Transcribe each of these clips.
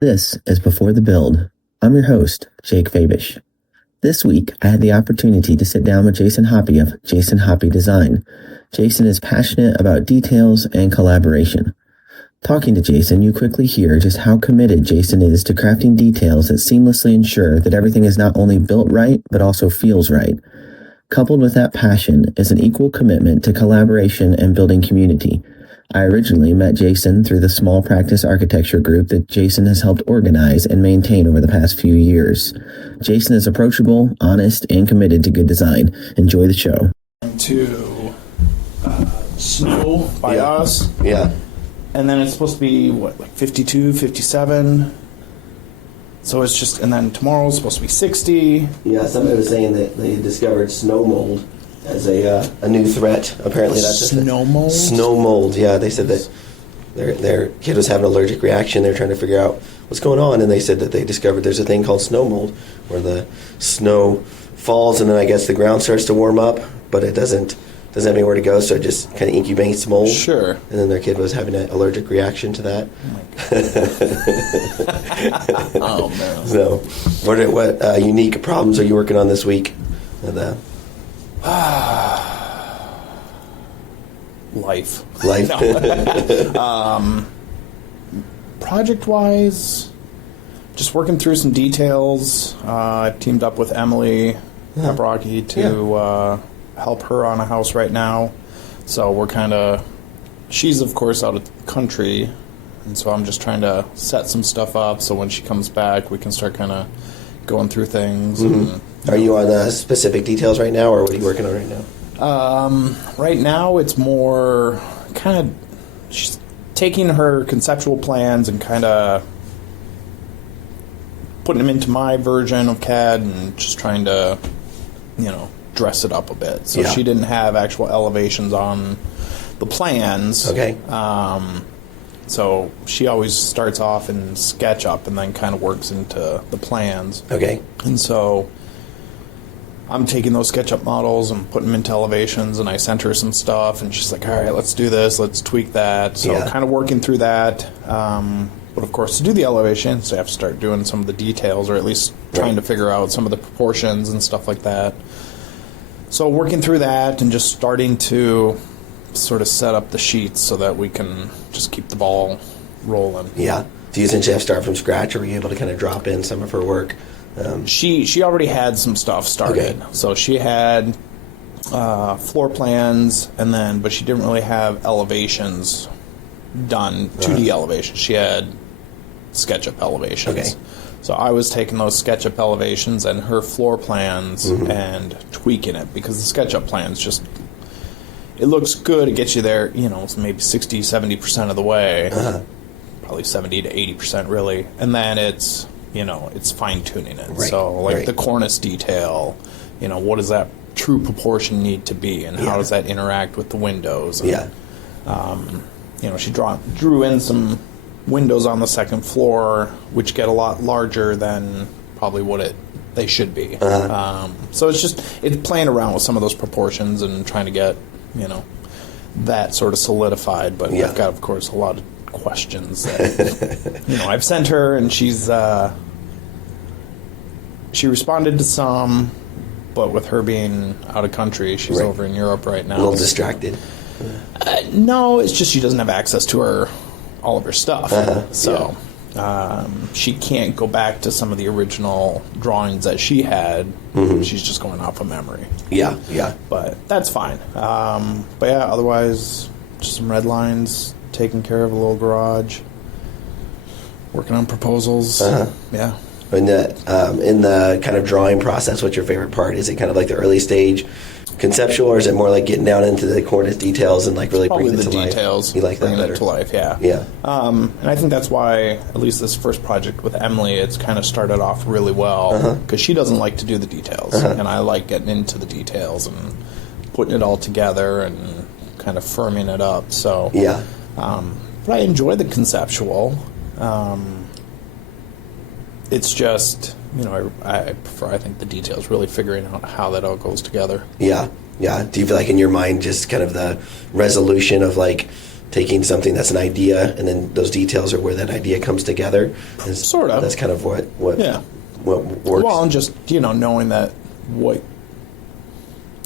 This is Before the Build. I'm your host, Jake Fabish. This week, I had the opportunity to sit down with Jason Hoppe of Jason Hoppe Design. Jason is passionate about details and collaboration. Talking to Jason, you quickly hear just how committed Jason is to crafting details that seamlessly ensure that everything is not only built right, but also feels right. Coupled with that passion is an equal commitment to collaboration and building community. I originally met Jason through the small practice architecture group that Jason has helped organize and maintain over the past few years. Jason is approachable, honest, and committed to good design. Enjoy the show. To snow by us. Yeah. And then it's supposed to be, like 52, 57. So it's just, and then tomorrow's supposed to be 60. Yeah, somebody was saying that they discovered snow mold as a new threat. Apparently that's snow mold? Snow mold, yeah. They said that their kid was having an allergic reaction. They're trying to figure out what's going on, and they said that they discovered there's a thing called snow mold where the snow falls and then I guess the ground starts to warm up, but it doesn't have anywhere to go, so it just kind of incubates mold. Sure. And then their kid was having an allergic reaction to that. Oh, man. So, what unique problems are you working on this week? Life. Project-wise, just working through some details. I teamed up with Emily Cabrocki to help her on a house right now. So we're she's of course out of the country, and so I'm just trying to set some stuff up so when she comes back we can start kind of going through things. Mm-hmm. Are you on specific details right now, or what are you working on right now? Right now it's more she's taking her conceptual plans and kind of putting them into my version of CAD and just trying to, dress it up a bit. So she didn't have actual elevations on the plans. Okay. So she always starts off in SketchUp and then kind of works into the plans. Okay. And so I'm taking those SketchUp models and putting them into elevations, and I sent her some stuff, and she's like, all right, let's do this, let's tweak that. So kind of working through that. But of course, to do the elevations, I have to start doing some of the details, or at least trying to figure out some of the proportions and stuff like that. So working through that and just starting to sort of set up the sheets so that we can just keep the ball rolling. Yeah. Do you essentially have to start from scratch, or were you able to kind of drop in some of her work? She already had some stuff started. Okay. So she had floor plans, but she didn't really have elevations done, 2D elevations. She had SketchUp elevations. Okay. So I was taking those SketchUp elevations and her floor plans and tweaking it, because the SketchUp plans just, it looks good, it gets you there, it's maybe 60, 70% of the way, probably 70 to 80% really, and then it's, it's fine-tuning it. Right. So, the cornice detail, what does that true proportion need to be, and how does that interact with the windows? And, she drew in some windows on the second floor, which get a lot larger than probably what they should be. So it's playing around with some of those proportions and trying to get, that sort of solidified. But I've got, of course, a lot of questions that, I've sent her, and she's, she responded to some, but with her being out of country, she's over in Europe right now. A little distracted. No, it's just she doesn't have access to all of her stuff. So she can't go back to some of the original drawings that she had. She's just going off of memory. Yeah. But that's fine. But otherwise, just some red lines, taking care of a little garage, working on proposals. Yeah. In the kind of drawing process, what's your favorite part? Is it kind of like the early stage conceptual, or is it more like getting down into the cornice details and really bringing it to life? Details. You like that better? It to life, yeah. Yeah. And I think that's why, at least this first project with Emily, it's kind of started off really well, because she doesn't like to do the details, and I like getting into the details and putting it all together and kind of firming it up. So but I enjoy the conceptual. It's just, I prefer, I think, the details, really figuring out how that all goes together. Yeah. Do you feel like in your mind just kind of the resolution of taking taking something that's an idea, and then those details are where that idea comes together. Sort of. That's kind of what Yeah. what works. Well, and just, knowing that what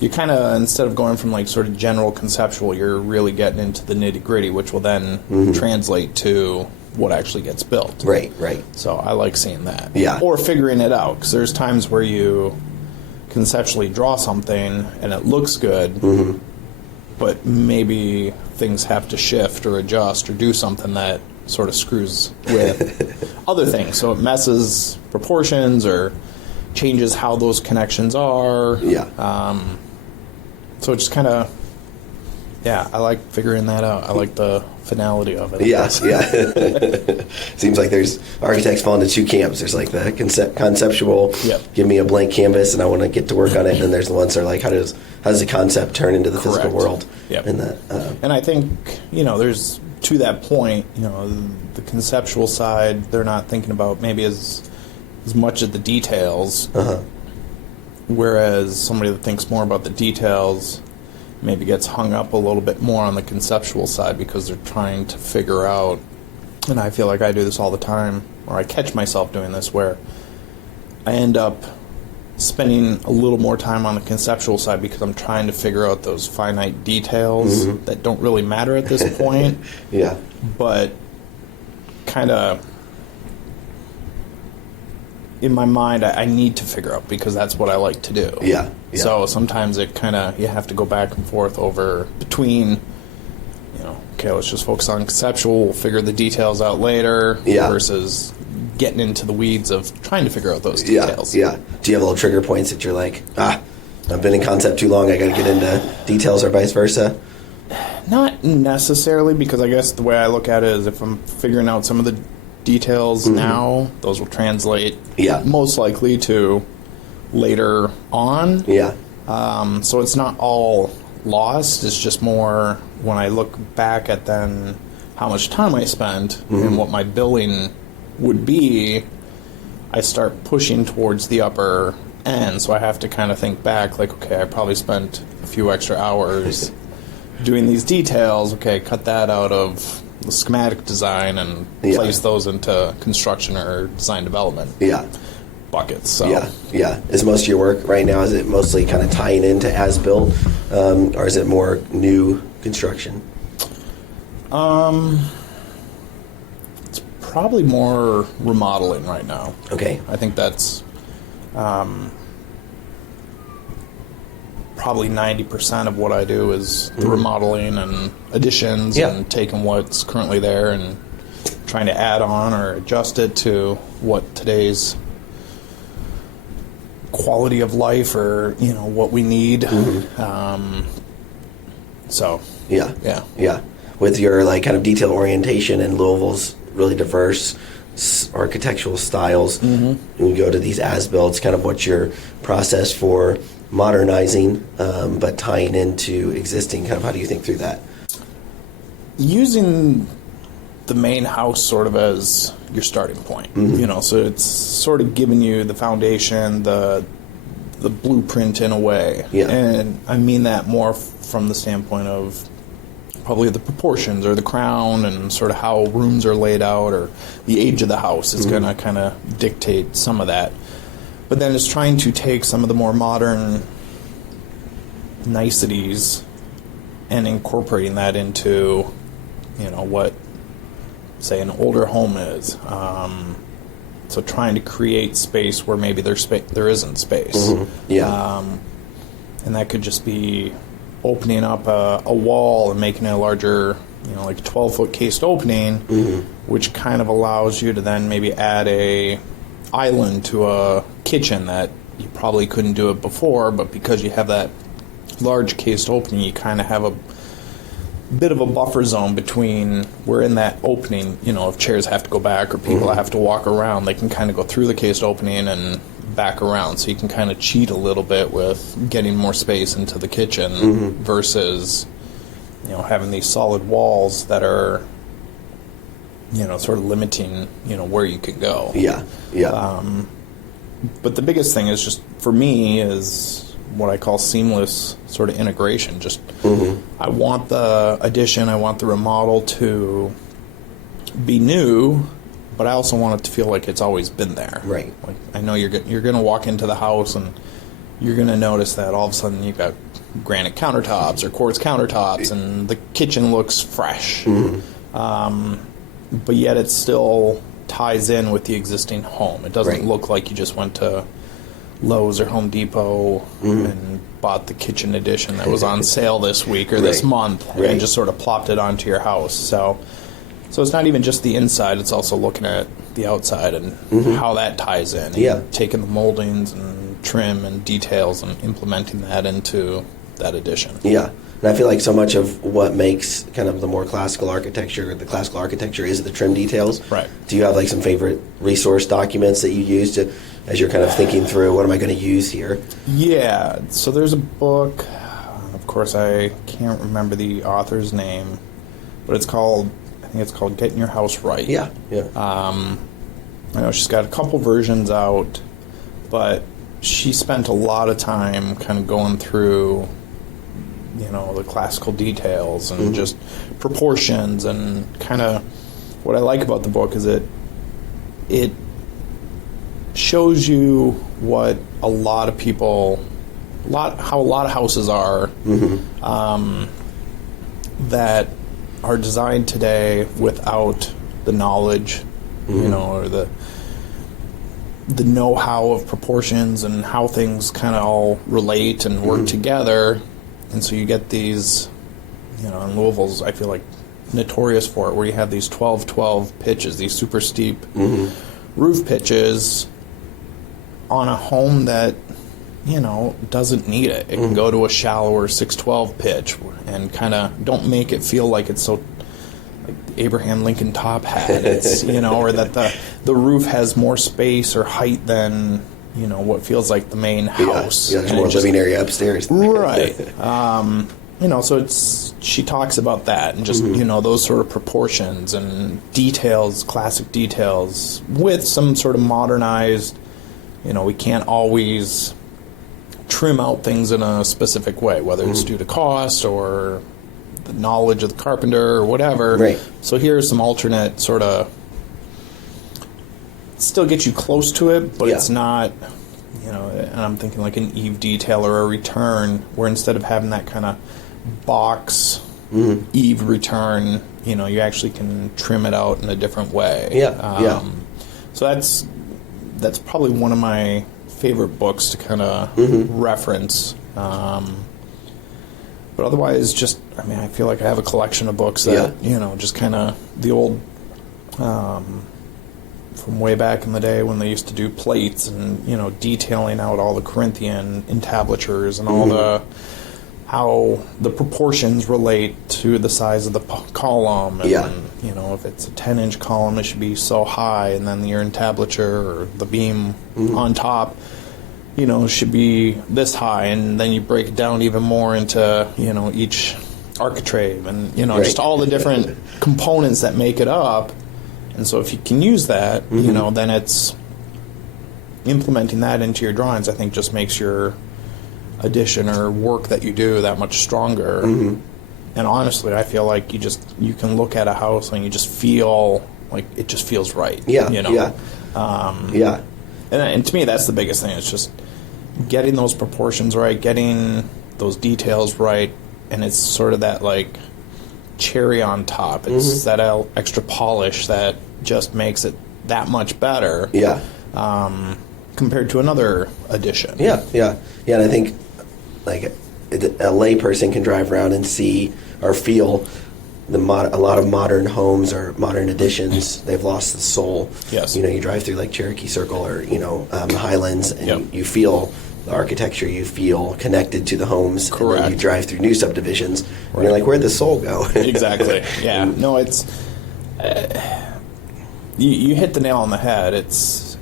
you kind of, instead of going from like sort of general conceptual, you're really getting into the nitty gritty, which will then translate to what actually gets built. Right. So I like seeing that. Yeah. Or figuring it out, because there's times where you conceptually draw something and it looks good, but maybe things have to shift or adjust or do something that sort of screws with other things. So it messes proportions or changes how those connections are. Yeah. So it just kind of, I like figuring that out. I like the finality of it. Yeah. Seems like there's architects fall into two camps. There's like the conceptual, give me a blank canvas and I want to get to work on it. And then there's the ones that are like, how does the concept turn into the physical world? Yep. And that, and I think, there's, to that point, the conceptual side, they're not thinking about maybe as much of the details, whereas somebody that thinks more about the details maybe gets hung up a little bit more on the conceptual side because they're trying to figure out, and I feel like I do this all the time, or I catch myself doing this, where I end up spending a little more time on the conceptual side because I'm trying to figure out those finite details that don't really matter at this point. Yeah. But kind of in my mind, I need to figure out because that's what I like to do. Yeah. So sometimes it kind of, you have to go back and forth over between, okay, let's just focus on conceptual, we'll figure the details out later, versus getting into the weeds of trying to figure out those details. Yeah. Do you have little trigger points that you're like, I've been in concept too long, I got to get into details, or vice versa? Not necessarily, because I guess the way I look at it is if I'm figuring out some of the details now, those will translate most likely to later on. Yeah. So it's not all lost. It's just more when I look back at then how much time I spent and what my billing would be, I start pushing towards the upper end. So I have to kind of think back, like, okay, I probably spent a few extra hours doing these details. Okay, cut that out of the schematic design and place those into construction or design development buckets. So is most of your work right now, is it mostly kind of tying into as-built, or is it more new construction? It's probably more remodeling right now. Okay. I think that's probably 90% of what I do is the remodeling and additions and taking what's currently there and trying to add on or adjust it to what today's quality of life or, what we need. With your like kind of detail orientation, and Louisville's really diverse architectural styles, when you go to these as-builts, kind of what's your process for modernizing, but tying into existing, kind of how do you think through that? Using the main house sort of as your starting point, so it's sort of giving you the foundation, the blueprint in a way. And I mean that more from the standpoint of probably the proportions or the crown and sort of how rooms are laid out, or the age of the house is going to kind of dictate some of that. But then it's trying to take some of the more modern niceties and incorporating that into, what, say, an older home is. So trying to create space where maybe there isn't space. And that could just be opening up a wall and making it a larger, like a 12-foot cased opening, which kind of allows you to then maybe add a island to a kitchen that you probably couldn't do it before, but because you have that large cased opening, you kind of have a bit of a buffer zone between where in that opening, if chairs have to go back or people have to walk around, they can kind of go through the cased opening and back around. So you can kind of cheat a little bit with getting more space into the kitchen versus, having these solid walls that are, sort of limiting, where you could go. But the biggest thing is just, for me, is what I call seamless sort of integration. Just, I want the addition, I want the remodel to be new, but I also want it to feel like it's always been there. Right. Like, I know you're going to walk into the house and you're going to notice that all of a sudden you've got granite countertops or quartz countertops and the kitchen looks fresh. But yet it still ties in with the existing home. It doesn't look like you just went to Lowe's or Home Depot and bought the kitchen edition that was on sale this week or this month and just sort of plopped it onto your house. So it's not even just the inside, it's also looking at the outside and how that ties in. And taking the moldings and trim and details and implementing that into that addition. Yeah. And I feel like so much of what makes kind of the more classical architecture, the classical architecture, is the trim details. Right. Do you have like some favorite resource documents that you use to, as you're kind of thinking through, what am I going to use here? Yeah. So there's a book, of course I can't remember the author's name, but it's called, I think it's called Getting Your House Right. Yeah. I know she's got a couple versions out, but she spent a lot of time kind of going through, you know, the classical details and just proportions, and kind of what I like about the book is it shows you what a lot of people, how a lot of houses are that are designed today without the knowledge, you know, or the know-how of proportions and how things kind of all relate and work together. And so you get these, you know, and Louisville's, I feel like, notorious for it, where you have these 12-12 pitches, these super steep roof pitches on a home that, you know, doesn't need it. It can go to a shallower 6-12 pitch and kind of don't make it feel like it's so like the Abraham Lincoln top hat. It's, you know, or that the roof has more space or height than, you know, what feels like the main house. Yeah, there's more living area upstairs. Right. You know, so she talks about that and just, you know, those sort of proportions and details, classic details, with some sort of modernized, you know, we can't always trim out things in a specific way, whether it's due to cost or the knowledge of the carpenter or whatever. Right. So here's some alternate sort of, still get you close to it, but it's not, you know, and I'm thinking like an eave detail or a return, where instead of having that kind of box eave return, you know, you actually can trim it out in a different way. So that's probably one of my favorite books to kind of reference. But otherwise, just, I mean, I feel like I have a collection of books that, you know, just kind of the old, from way back in the day when they used to do plates and, you know, detailing out all the Corinthian entablatures and all the, how the proportions relate to the size of the column. And, you know, if it's a 10-inch column, it should be so high, and then your entablature or the beam on top, you know, should be this high, and then you break it down even more into, you know, each architrave and, you know, just all the different components that make it up. And so if you can use that, you know, then it's implementing that into your drawings, I think just makes your addition or work that you do that much stronger. And honestly, I feel like you can look at a house and you just feel like it just feels right. You know? And to me, that's the biggest thing. It's just getting those proportions right, getting those details right, and it's sort of that, like, cherry on top. It's that extra polish that just makes it that much better. Compared to another addition. And I think, like, a layperson can drive around and see or feel a lot of modern homes or modern additions. They've lost the soul. You know, you drive through like Cherokee Circle or, you know, the Highlands, and you feel the architecture, you feel connected to the homes. Correct. And then you drive through new subdivisions, and you're like, where'd the soul go? Exactly. Yeah. No, it's you hit the nail on the head. It's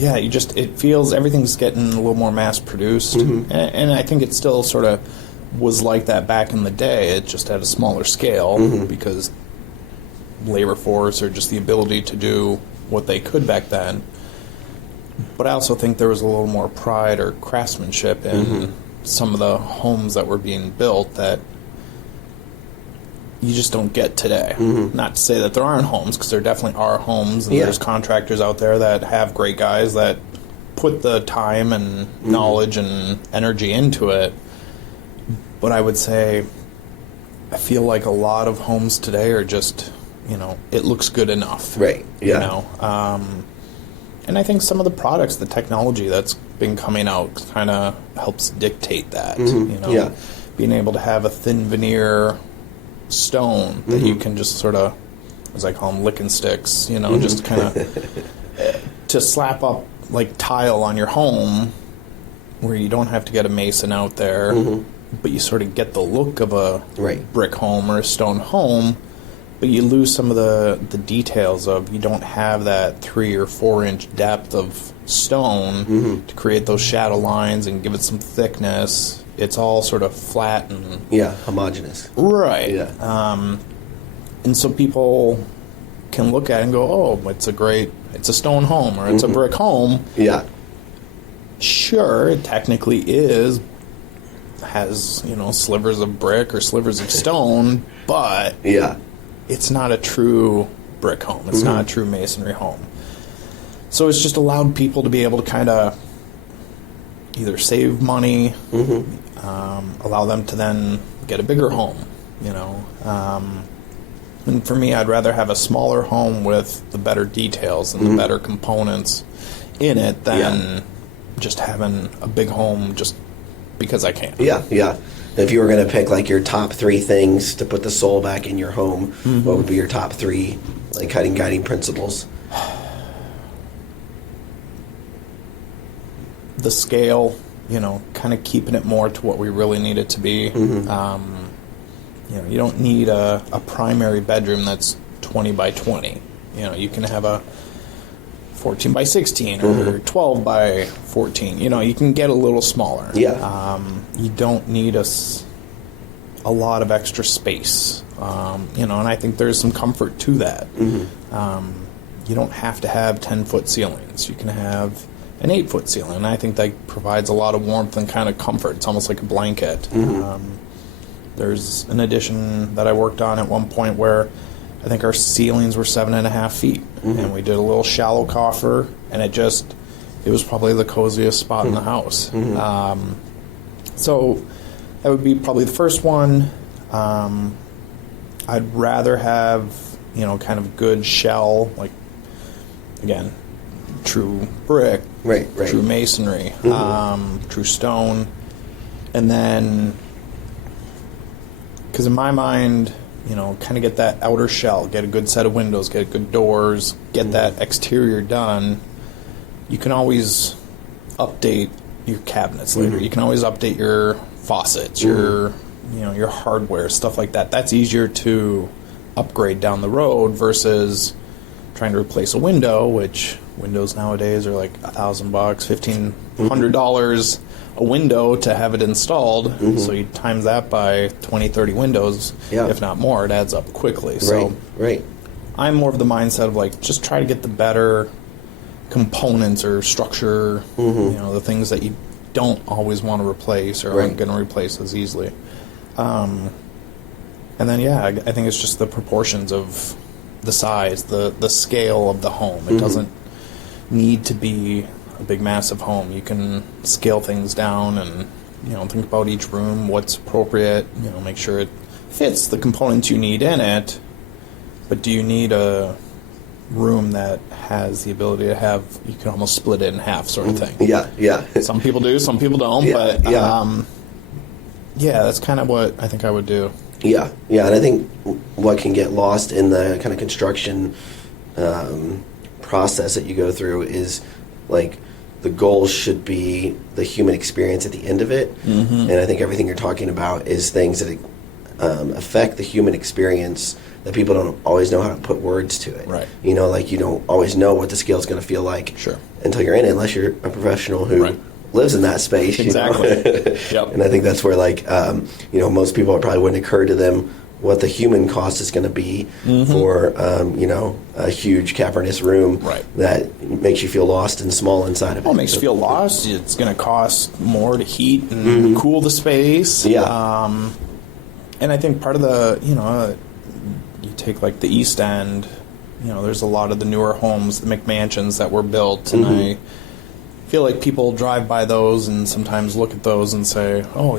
it feels everything's getting a little more mass produced, and I think it still sort of was like that back in the day. It just at a smaller scale because labor force or just the ability to do what they could back then. But I also think there was a little more pride or craftsmanship in some of the homes that were being built that you just don't get today. Not to say that there aren't homes, because there definitely are homes, and there's contractors out there that have great guys that put the time and knowledge and energy into it. But I would say I feel like a lot of homes today are just, it looks good enough. Right, yeah. And I think some of the products, the technology that's been coming out kind of helps dictate that. Being able to have a thin veneer stone that you can just sort of, as I call them, licking sticks, just kind of to slap up like tile on your home, where you don't have to get a mason out there, but you sort of get the look of a brick home or a stone home, but you lose some of the details of, you don't have that 3 or 4 inch depth of stone to create those shadow lines and give it some thickness. It's all sort of flat and homogeneous. Right. Yeah. And so people can look at it and go, oh, it's a stone home, or it's a brick home. Yeah. Sure, it technically has slivers of brick or slivers of stone, but it's not a true brick home. It's not a true masonry home. So it's just allowed people to be able to kind of either save money, allow them to then get a bigger home, and for me, I'd rather have a smaller home with the better details and the better components in it than just having a big home just because I can. Yeah. If you were going to pick like your top 3 things to put the soul back in your home, what would be your top 3 like guiding principles? The scale, kind of keeping it more to what we really need it to be. You don't need a primary bedroom that's 20 by 20. You can have a 14 by 16 or 12 by 14. You can get a little smaller. Yeah. You don't need a lot of extra space. And I think there's some comfort to that. You don't have to have 10-foot ceilings. You can have an 8-foot ceiling. And I think that provides a lot of warmth and kind of comfort. It's almost like a blanket. There's an addition that I worked on at one point where I think our ceilings were 7.5 feet, and we did a little shallow coffer, and it was probably the coziest spot in the house. So that would be probably the first one. I'd rather have, kind of good shell, like, again, true brick, true masonry, true stone, and then, because in my mind, kind of get that outer shell, get a good set of windows, get good doors, get that exterior done. You can always update your cabinets later. You can always update your faucets, your hardware, stuff like that. That's easier to upgrade down the road versus trying to replace a window, which windows nowadays are like $1,000, $1,500 a window to have it installed. So you times that by 20, 30 windows, if not more, it adds up quickly. So I'm more of the mindset of like, just try to get the better components or structure, the things that you don't always want to replace or aren't going to replace as easily. And then, I think it's just the proportions of the size, the scale of the home. It doesn't need to be a big, massive home. You can scale things down and, think about each room, what's appropriate, make sure it fits the components you need in it. But do you need a room that has the ability to have, you can almost split it in half sort of thing? Yeah. Some people do, some people don't, but that's kind of what I think I would do. Yeah, and I think what can get lost in the kind of construction process that you go through is like the goal should be the human experience at the end of it. And I think everything you're talking about is things that affect the human experience that people don't always know how to put words to it. Right. Like you don't always know what the scale is going to feel like until you're in it, unless you're a professional who lives in that space. Exactly. And I think that's where most people, it probably wouldn't occur to them what the human cost is going to be for, a huge cavernous room that makes you feel lost and small inside of it. Well, it makes you feel lost. It's going to cost more to heat and cool the space. Yeah. And I think part of the, you take like the East End, there's a lot of the newer homes, the McMansions that were built, and I feel like people drive by those and sometimes look at those and say, oh,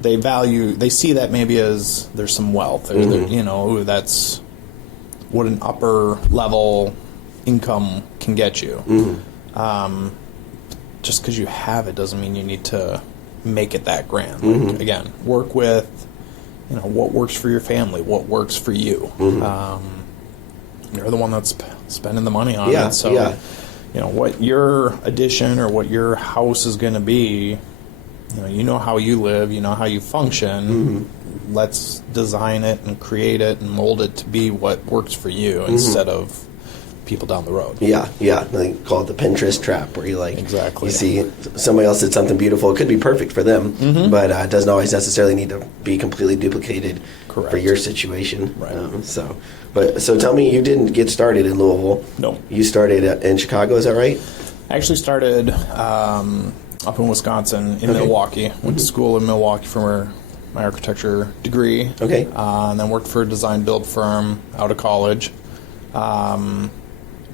they see that maybe as there's some wealth, or that's what an upper level income can get you. Just because you have it doesn't mean you need to make it that grand. Like, again, work with, what works for your family, what works for you. You're the one that's spending the money on it. So, what your addition or what your house is going to be, you know how you live, you know how you function. Let's design it and create it and mold it to be what works for you instead of people down the road. Yeah. They call it the Pinterest trap, where exactly. You see somebody else did something beautiful. It could be perfect for them, but it doesn't always necessarily need to be completely duplicated for your situation. Right. So tell me, you didn't get started in Louisville. No. You started in Chicago, is that right? I actually started up in Wisconsin, in Milwaukee. Went to school in Milwaukee for my architecture degree. Okay. And then worked for a design build firm out of college.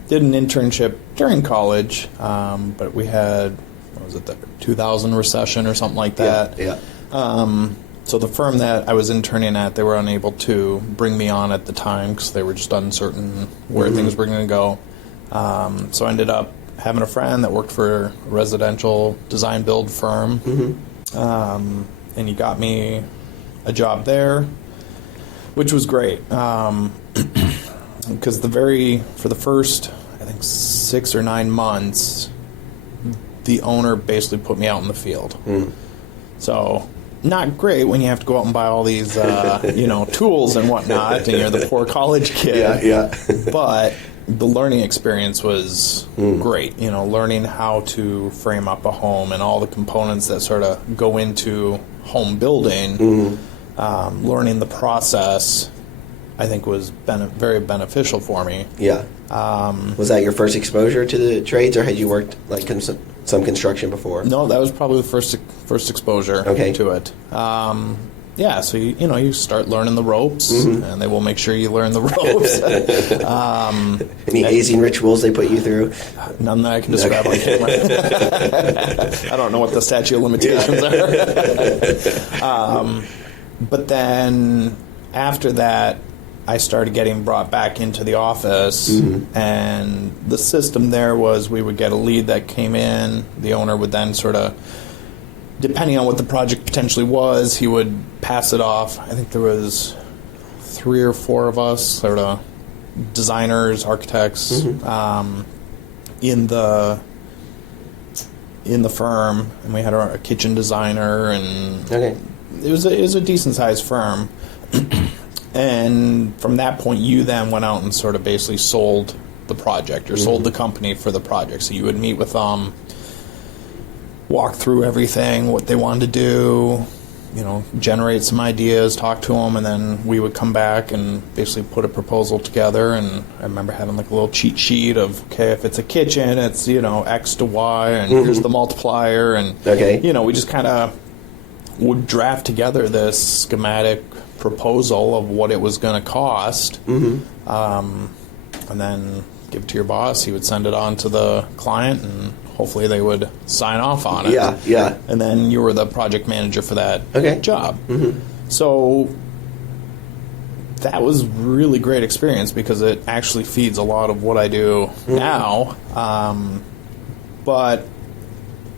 Did an internship during college, but we had, what was it, the 2000 recession or something like that. Yeah. So the firm that I was interning at, they were unable to bring me on at the time because they were just uncertain where things were going to go. So I ended up having a friend that worked for a residential design build firm, and he got me a job there, which was great. Because for the first, I think, 6 or 9 months, the owner basically put me out in the field. So not great when you have to go out and buy all these, tools and whatnot, and you're the poor college kid. Yeah. But the learning experience was great. Learning how to frame up a home and all the components that sort of go into home building, learning the process, I think was very beneficial for me. Yeah. Was that your first exposure to the trades, or had you worked like some construction before? No, that was probably the first exposure to it. So you start learning the ropes, and they will make sure you learn the ropes. Any hazing rituals they put you through? None that I can describe on camera. I don't know what the statute of limitations are. But then after that, I started getting brought back into the office, and the system there was we would get a lead that came in. The owner would then sort of, depending on what the project potentially was, he would pass it off. I think there was 3 or 4 of us, sort of designers, architects, in the firm, and we had a kitchen designer, and it was a decent sized firm. And from that point, you then went out and sort of basically sold the project or sold the company for the project. So you would meet with them, walk through everything, what they wanted to do, generate some ideas, talk to them, and then we would come back and basically put a proposal together. And I remember having like a little cheat sheet of, okay, if it's a kitchen, it's, X to Y, and here's the multiplier. And, we just kind of would draft together this schematic proposal of what it was going to cost, and then give it to your boss. He would send it on to the client, and hopefully they would sign off on it. Yeah. And then you were the project manager for that job. So that was really great experience because it actually feeds a lot of what I do now. But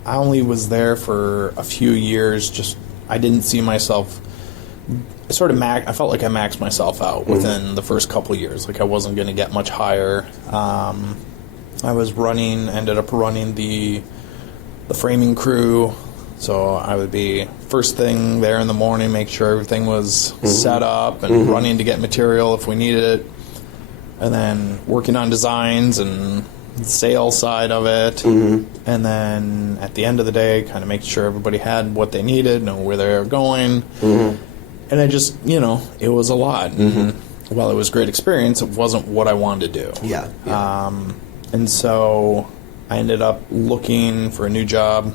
I only was there for a few years. I didn't see myself. I felt like I maxed myself out within the first couple of years. Like I wasn't going to get much higher. I ended up running the framing crew. So I would be first thing there in the morning, make sure everything was set up and running to get material if we needed it. And then working on designs and the sales side of it. And then at the end of the day, kind of making sure everybody had what they needed, know where they were going. And I just, it was a lot. And while it was a great experience, it wasn't what I wanted to do. Yeah. And so I ended up looking for a new job,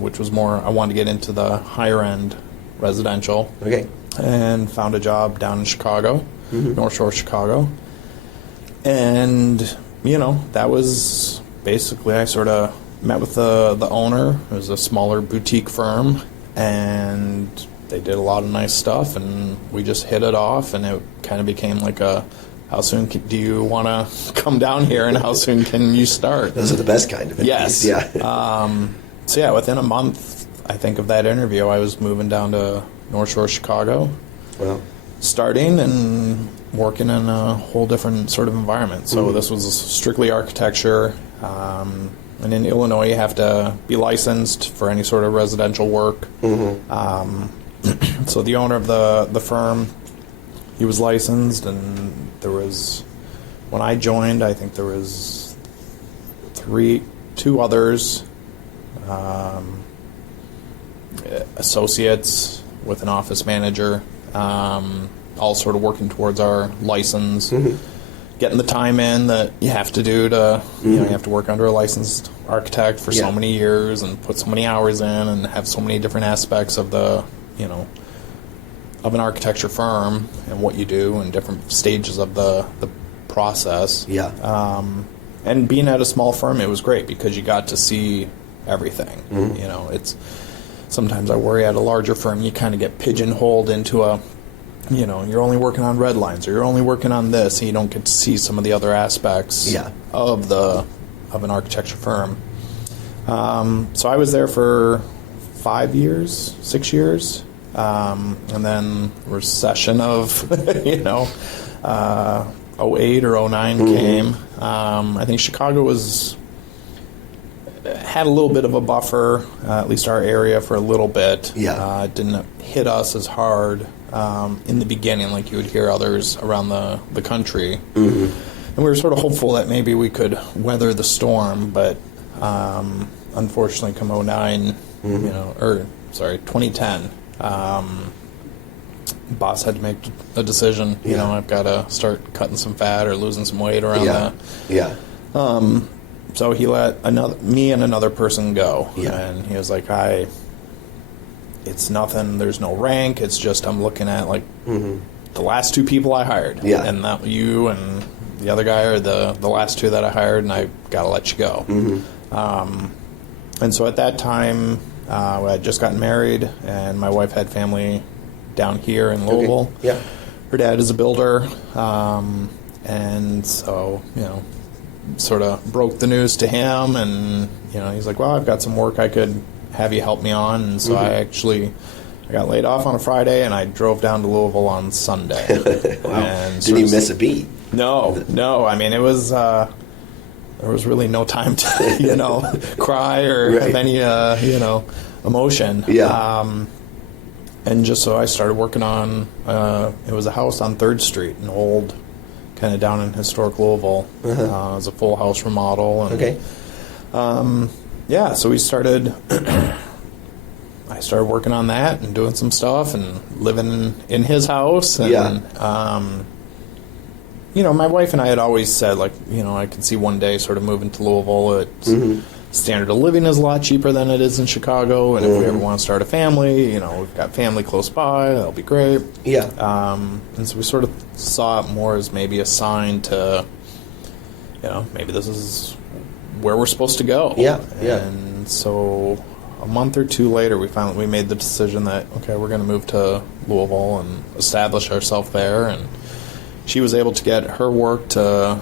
which was more, I wanted to get into the higher end residential. Okay. And found a job down in Chicago, North Shore, Chicago. And, that was basically, I sort of met with the owner. It was a smaller boutique firm, and they did a lot of nice stuff, and we just hit it off, and it kind of became like how soon do you want to come down here, and how soon can you start? Those are the best kind of interviews. Yes. Yeah. So, yeah, within a month, I think, of that interview, I was moving down to North Shore, Chicago. Well, starting and working in a whole different sort of environment. So this was strictly architecture. And in Illinois, you have to be licensed for any sort of residential work. So the owner of the firm, he was licensed, and there was, when I joined, I think there was two others, associates with an office manager, all sort of working towards our license, getting the time in that you have to do to, you have to work under a licensed architect for so many years and put so many hours in and have so many different aspects of the, of an architecture firm and what you do and different stages of the process. Yeah. And being at a small firm, it was great because you got to see everything. It's sometimes I worry at a larger firm, you kind of get pigeonholed into a, you're only working on red lines or you're only working on this, and you don't get to see some of the other aspects of an architecture firm. So I was there for 6 years, and then recession of, 08 or 09 came. I think Chicago had a little bit of a buffer, at least our area, for a little bit. Yeah. It didn't hit us as hard in the beginning like you would hear others around the country. And we were sort of hopeful that maybe we could weather the storm, but unfortunately come 09, 2010, boss had to make a decision. I've got to start cutting some fat or losing some weight around that. Yeah. So he let me and another person go, and he was like, it's nothing, there's no rank, it's just I'm looking at the last two people I hired, and that you and the other guy are the last two that I hired, and I got to let you go. And so at that time, I had just gotten married, and my wife had family down here in Louisville. Okay. Yeah. Her dad is a builder, and so, sort of broke the news to him, and, he's like, well, I've got some work I could have you help me on. And so I got laid off on a Friday, and I drove down to Louisville on Sunday. Wow. And Did he miss a beat? No. I mean, it was, there was really no time to, cry or have any, emotion. Yeah. And just so I started working on, it was a house on 3rd Street, an old, kind of down in historic Louisville. It was a full house remodel. And, Okay. So we started, I started working on that and doing some stuff and living in his house. And, my wife and I had always said, I could see one day sort of moving to Louisville. It's, standard of living is a lot cheaper than it is in Chicago. And if we ever want to start a family, we've got family close by. That'll be great. Yeah. And so we sort of saw it more as maybe a sign to, maybe this is where we're supposed to go. Yeah. And so a month or two later, we made the decision that, okay, we're going to move to Louisville and establish ourselves there. And she was able to get her work to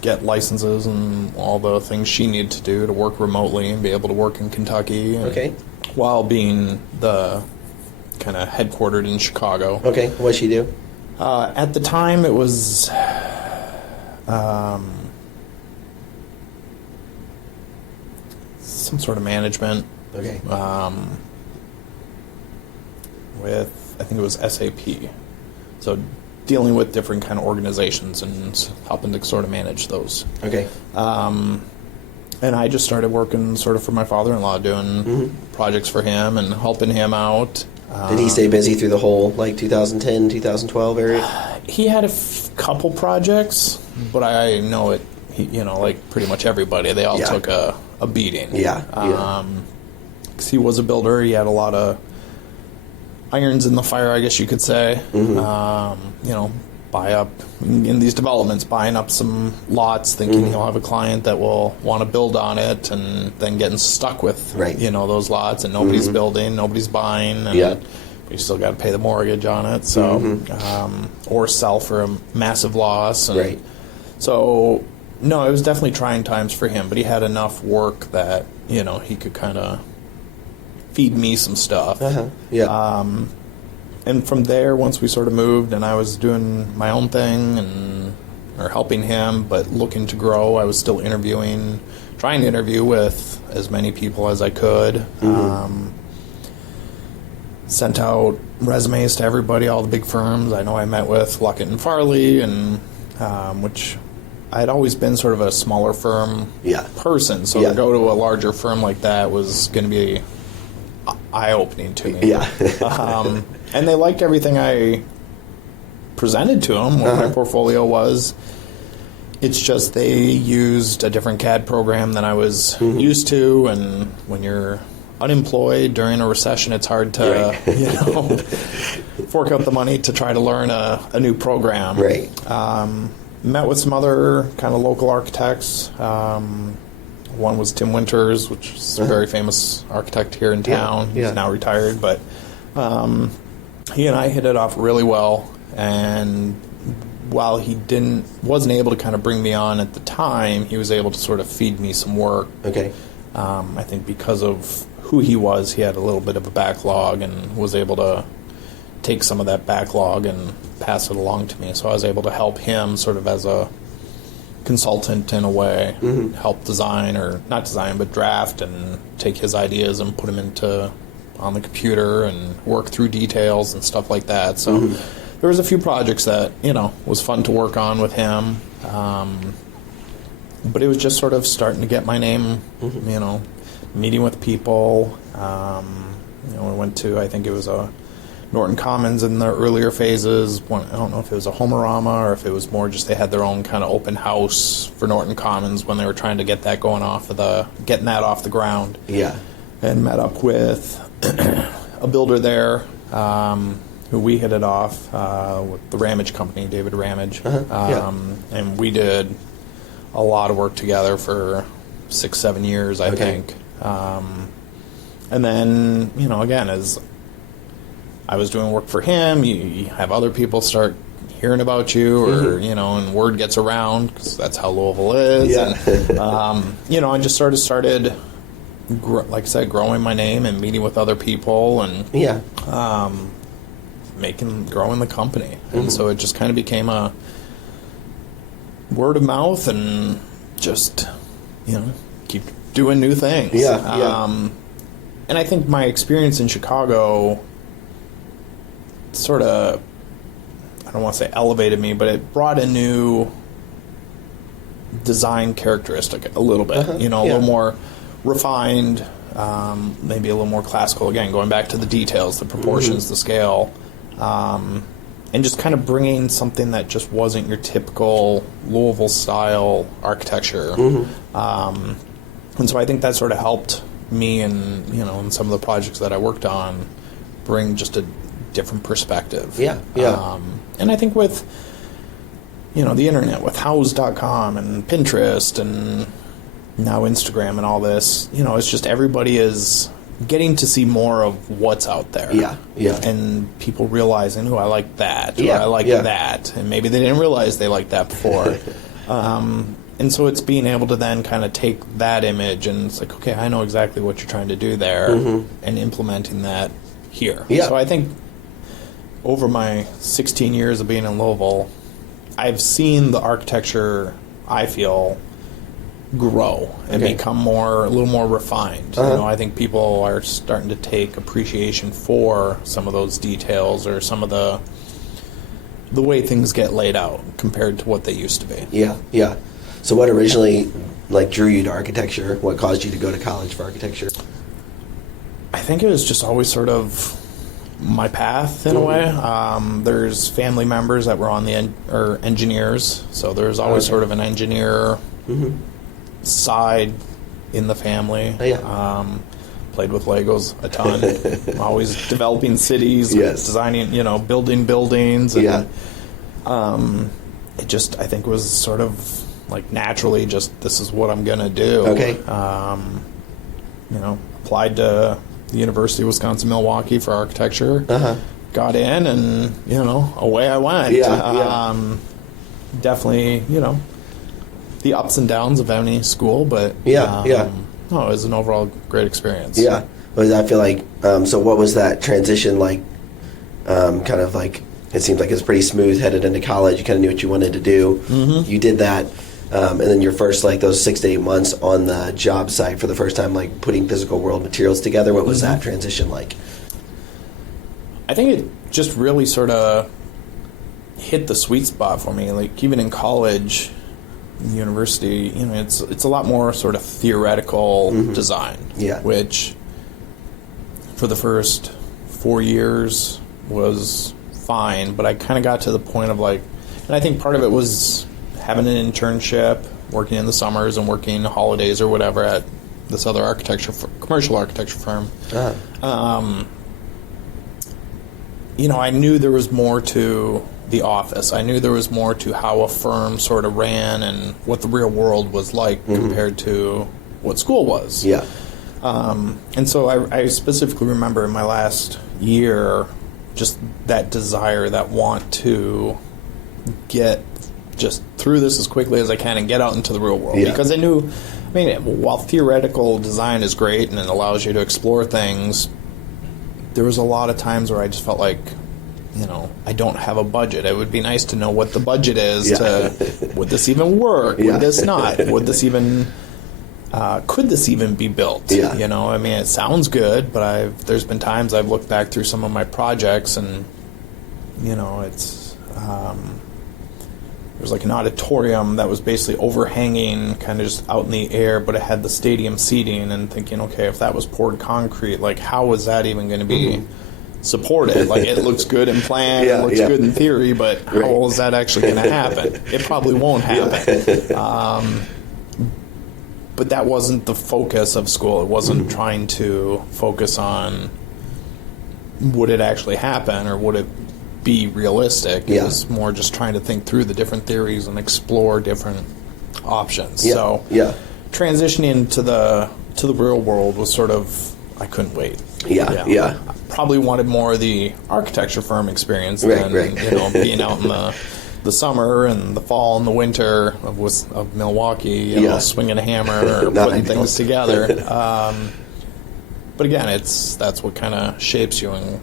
get licenses and all the things she needed to do to work remotely and be able to work in Kentucky. Okay. While being the kind of headquartered in Chicago. Okay. What'd she do? At the time, it was some sort of management. Okay. With, I think it was SAP. So dealing with different kind of organizations and helping to sort of manage those. Okay. And I just started working sort of for my father-in-law, doing projects for him and helping him out. Did he stay busy through the whole, like, 2010, 2012 area? He had a couple projects, but I know it, like pretty much everybody, they all took a beating. Yeah. 'Cause he was a builder. He had a lot of irons in the fire, I guess you could say. Buy up, in these developments, buying up some lots, thinking he'll have a client that will want to build on it, and then getting stuck with, those lots, and nobody's building, nobody's buying, and you still got to pay the mortgage on it, so, or sell for a massive loss. And so, no, it was definitely trying times for him, but he had enough work that, he could kind of feed me some stuff. And from there, once we sort of moved and I was doing my own thing or helping him, but looking to grow, I was still trying to interview with as many people as I could. Sent out resumes to everybody, all the big firms. I know I met with Luckett and Farley, and which I had always been sort of a smaller firm person, so to go to a larger firm like that was going to be eye-opening to me. And they liked everything I presented to them, what my portfolio was. It's just they used a different CAD program than I was used to, and when you're unemployed during a recession, it's hard to fork out the money to try to learn a new program. Met with some other kind of local architects. One was Tim Winters, which is a very famous architect here in town. He's now retired, but he and I hit it off really well. And while he wasn't able to kind of bring me on at the time, he was able to sort of feed me some work. I think because of who he was, he had a little bit of a backlog and was able to take some of that backlog and pass it along to me. So I was able to help him sort of as a consultant in a way, help design, or not design, but draft and take his ideas and put them on the computer and work through details and stuff like that. So there was a few projects that, was fun to work on with him. But it was just sort of starting to get my name, meeting with people. We went to, I think it was a Norton Commons in the earlier phases. I don't know if it was a Homerama or if it was more just they had their own kind of open house for Norton Commons when they were trying to get that getting that off the ground. And met up with a builder there who we hit it off with the Ramage Company, David Ramage. And we did a lot of work together for 6-7 years, I think. And then, again, as I was doing work for him, you have other people start hearing about you, or, and word gets around, because that's how Louisville is. And, I just sort of started, like I said, growing my name and meeting with other people and growing the company. And so it just kind of became a word of mouth and just, keep doing new things. And I think my experience in Chicago sort of, I don't want to say elevated me, but it brought a new design characteristic a little bit, a little more refined, maybe a little more classical, again, going back to the details, the proportions, the scale, and just kind of bringing something that just wasn't your typical Louisville-style architecture. And so I think that sort of helped me and, in some of the projects that I worked on, bring just a different perspective. And I think with, the internet, with house.com and Pinterest and now Instagram and all this, it's just everybody is getting to see more of what's out there. And people realizing, I like that, or I like that. And maybe they didn't realize they liked that before. And so it's being able to then kind of take that image and it's like, okay, I know exactly what you're trying to do there, and implementing that here. So I think over my 16 years of being in Louisville, I've seen the architecture, I feel, grow and become a little more refined. I think people are starting to take appreciation for some of those details or some of the way things get laid out compared to what they used to be. So what originally drew you to architecture? What caused you to go to college for architecture? I think it was just always sort of my path in a way. There's family members that were on the engineers, so there's always sort of an engineer side in the family. Played with Legos a ton. Always developing cities, designing, building buildings. And, it just, I think, was sort of like naturally just, this is what I'm going to do. Applied to the University of Wisconsin-Milwaukee for architecture. Got in, and, away I went. Definitely, the ups and downs of any school, but it was an overall great experience. I feel like, so what was that transition like? Kind of like, it seems like it's pretty smooth headed into college. You kind of knew what you wanted to do. You did that. And then your first, like, those 6 to 8 months on the job site for the first time, like, putting physical world materials together, what was that transition like? I think it just really sort of hit the sweet spot for me. Like, even in college, university, it's a lot more sort of theoretical design, which for the first 4 years was fine, but I kind of got to the point of, like, and I think part of it was having an internship, working in the summers and working holidays or whatever at this other commercial architecture firm. I knew there was more to the office. I knew there was more to how a firm sort of ran and what the real world was like compared to what school was. And so I specifically remember in my last year just that desire, that want to get just through this as quickly as I can and get out into the real world. Because I knew, while theoretical design is great and it allows you to explore things, there was a lot of times where I just felt like, I don't have a budget. It would be nice to know what the budget is. Would this even work? Would this not? Would this even... could this even be built? It sounds good, but there's been times I've looked back through some of my projects and, it's... There was like an auditorium that was basically overhanging, kind of just out in the air, but it had the stadium seating, and thinking, okay, if that was poured concrete, like, how was that even going to be supported? Like, it looks good in plan, it looks good in theory, but how is that actually going to happen? It probably won't happen. But that wasn't the focus of school. It wasn't trying to focus on would it actually happen or would it be realistic. It was more just trying to think through the different theories and explore different options. So transitioning to the real world was sort of, I couldn't wait. I probably wanted more of the architecture firm experience than being out in the summer and the fall and the winter of Milwaukee, swinging a hammer or putting things together. But again, that's what kind of shapes you and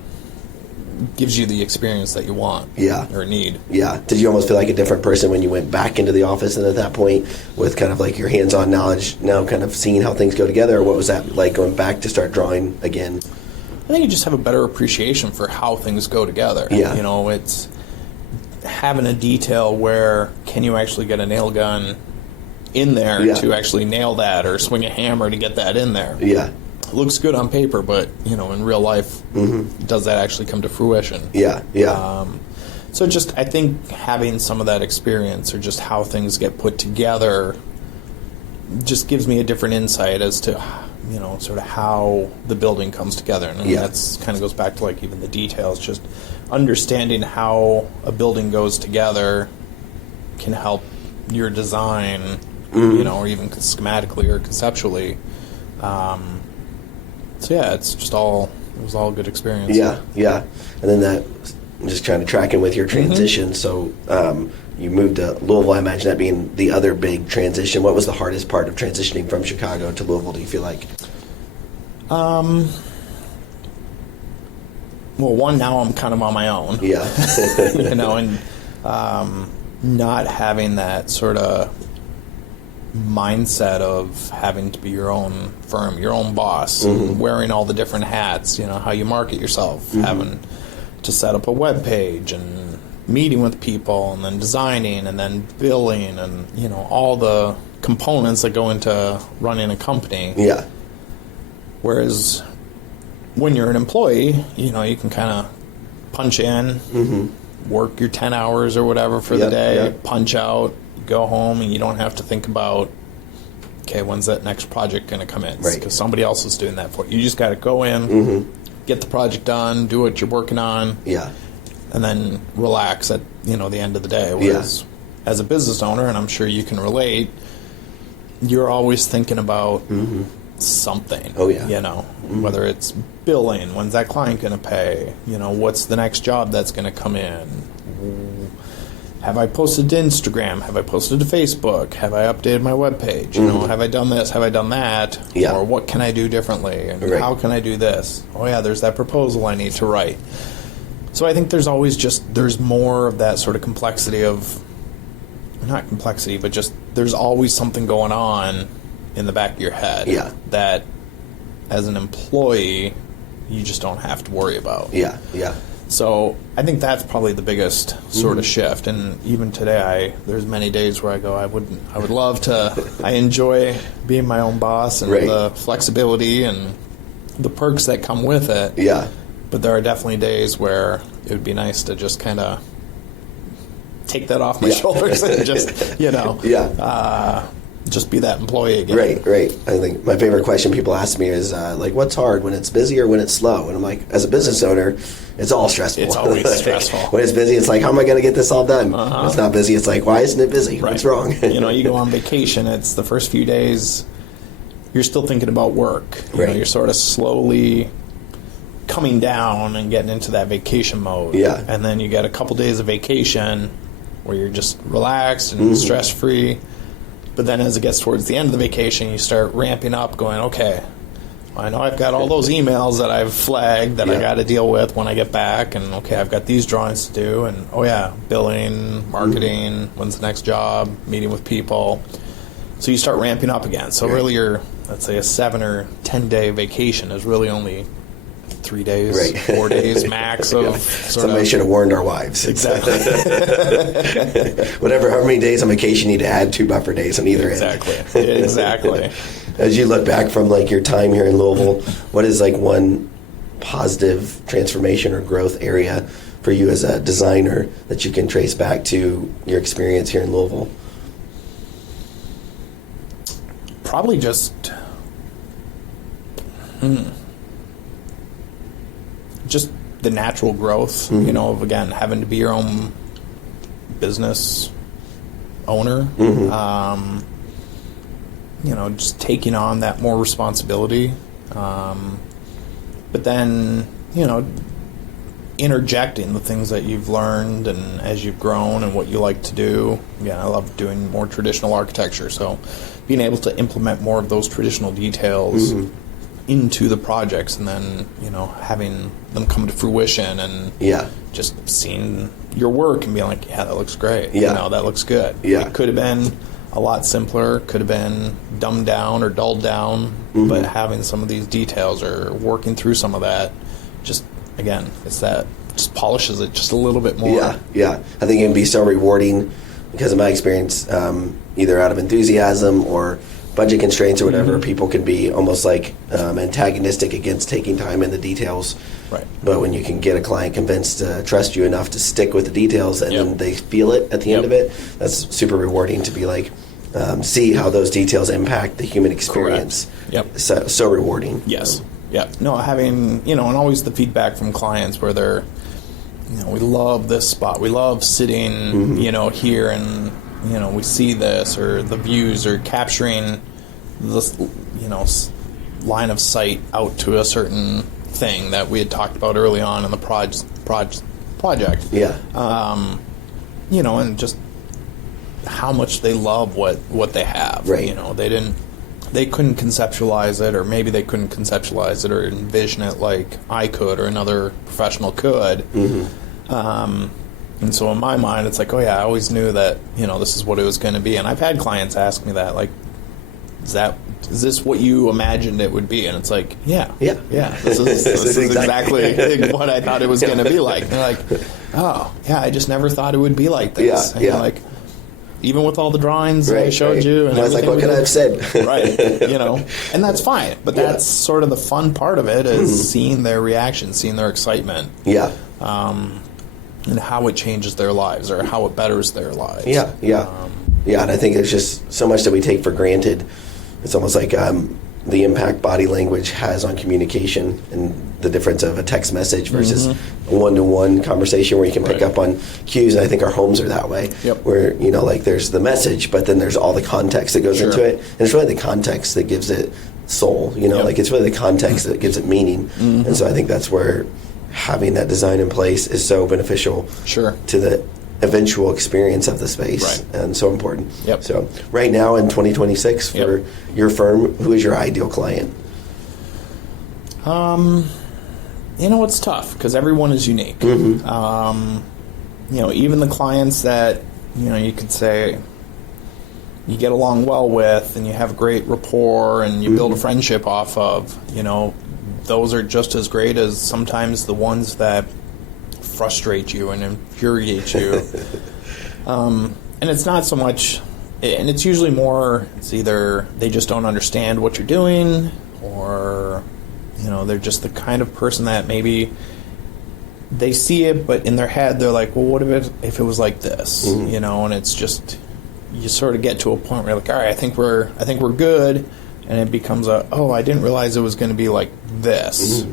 gives you the experience that you want or need. Did you almost feel like a different person when you went back into the office and at that point with kind of like your hands-on knowledge now kind of seeing how things go together, or what was that like going back to start drawing again? I think you just have a better appreciation for how things go together. It's having a detail where can you actually get a nail gun in there to actually nail that or swing a hammer to get that in there. It looks good on paper, but in real life, does that actually come to fruition? So just, I think having some of that experience or just how things get put together just gives me a different insight as to sort of how the building comes together. And that's kind of goes back to like even the details, just understanding how a building goes together can help your design, or even schematically or conceptually. It's just it was all a good experience. And then that, I'm just trying to track in with your transition. So you moved to Louisville. I imagine that being the other big transition. What was the hardest part of transitioning from Chicago to Louisville, do you feel like? Well, one, now I'm kind of on my own. And not having that sort of mindset of having to be your own firm, your own boss, wearing all the different hats, how you market yourself, having to set up a web page and meeting with people and then designing and then billing and, all the components that go into running a company. Whereas when you're an employee, you know, you can kind of punch in, work your 10 hours or whatever for the day, punch out, go home, and you don't have to think about, okay, when's that next project going to come in? Right. Because somebody else is doing that for you. You just got to go in, get the project done, do what you're working on, and then relax at, you know, the end of the day. Whereas as a business owner, and I'm sure you can relate, you're always thinking about something. Oh, yeah. You know, whether it's billing, when's that client going to pay? You know, what's the next job that's going to come in? Have I posted to Instagram? Have I posted to Facebook? Have I updated my webpage? You know, have I done this? Have I done that? Yeah. Or what can I do differently? And Right. how can I do this? Oh, yeah, there's that proposal I need to write. So I think there's always there's more of that sort of complexity of, not complexity, but just there's always something going on in the back of your head that as an employee you just don't have to worry about. So I think that's probably the biggest sort of shift. And even today, there's many days where I go, I would love to. I enjoy being my own boss and the flexibility and the perks that come with it. But there are definitely days where it would be nice to just kind of take that off my shoulders and just, you know, just be that employee again. Right. I think my favorite question people ask me is, like, what's hard, when it's busy or when it's slow? And I'm like, as a business owner, it's all stressful. It's always stressful. When it's busy, it's like, how am I going to get this all done? When it's not busy, it's like, why isn't it busy? What's wrong? You know, you go on vacation, it's the first few days, you're still thinking about work. You know, you're sort of slowly coming down and getting into that vacation mode. And then you get a couple days of vacation where you're just relaxed and stress-free. But then as it gets towards the end of the vacation, you start ramping up, going, okay, I know I've got all those emails that I've flagged that I got to deal with when I get back, and okay, I've got these drawings to do, and billing, marketing, when's the next job, meeting with people. So you start ramping up again. So really your, let's say, a 7 or 10 day vacation is really only 3 days, 4 days max of Somebody should have warned our wives. Exactly. How many days on vacation you need to add 2 buffer days on either end. Exactly. As you look back from like your time here in Louisville, what is like one positive transformation or growth area for you as a designer that you can trace back to your experience here in Louisville? Probably just just the natural growth, you know, of, again, having to be your own business owner. You know, just taking on that more responsibility. But then, you know, interjecting the things that you've learned and as you've grown and what you like to do. Yeah, I love doing more traditional architecture, so being able to implement more of those traditional details into the projects, and then, you know, having them come to fruition, and just seeing your work and being like, yeah, that looks great. You know, that looks good. It could have been a lot simpler, could have been dumbed down or dulled down, but having some of these details or working through some of that, just, again, it's that just polishes it just a little bit more. I think it can be so rewarding because of my experience, either out of enthusiasm or budget constraints or whatever, people can be almost like antagonistic against taking time in the details. But when you can get a client convinced to trust you enough to stick with the details, and then they feel it at the end of it, that's super rewarding to be like, see how those details impact the human experience. So rewarding. No, having, you know, and always the feedback from clients where they're, you know, we love this spot, we love sitting, you know, here, and, you know, we see this, or the views, or capturing this, you know, line of sight out to a certain thing that we had talked about early on in the project. You know, and just how much they love what they have. You know, they couldn't conceptualize it, or maybe they couldn't conceptualize it or envision it like I could or another professional could. And so in my mind, it's like, oh yeah, I always knew that, you know, this is what it was going to be. And I've had clients ask me that, like, is this what you imagined it would be? And it's like, yeah. This is exactly what I thought it was going to be like. And they're like, oh yeah, I just never thought it would be like this. And you're like, even with all the drawings that I showed you. And I was like, what could I have said? Right, and that's fine. But that's sort of the fun part of it is seeing their reaction, seeing their excitement. Yeah. And how it changes their lives or how it betters their lives. Yeah, and I think there's just so much that we take for granted. It's almost like the impact body language has on communication and the difference of a text message versus a one-to-one conversation where you can pick up on cues. And I think our homes are that way, where, like there's the message, but then there's all the context that goes into it. And it's really the context that gives it soul, like it's really the context that gives it meaning. And so I think that's where having that design in place is so beneficial to the eventual experience of the space, and so important. So right now in 2026 for your firm, who is your ideal client? It's tough because everyone is unique. Even the clients that you could say you get along well with and you have great rapport and you build a friendship off of, those are just as great as sometimes the ones that frustrate you and infuriate you. And it's not so much, and it's usually more, it's either they just don't understand what you're doing, or they're just the kind of person that maybe they see it, but in their head they're like, well, what if it was like this? And it's just, you sort of get to a point where you're like, all right, I think we're good. And it becomes I didn't realize it was going to be like this.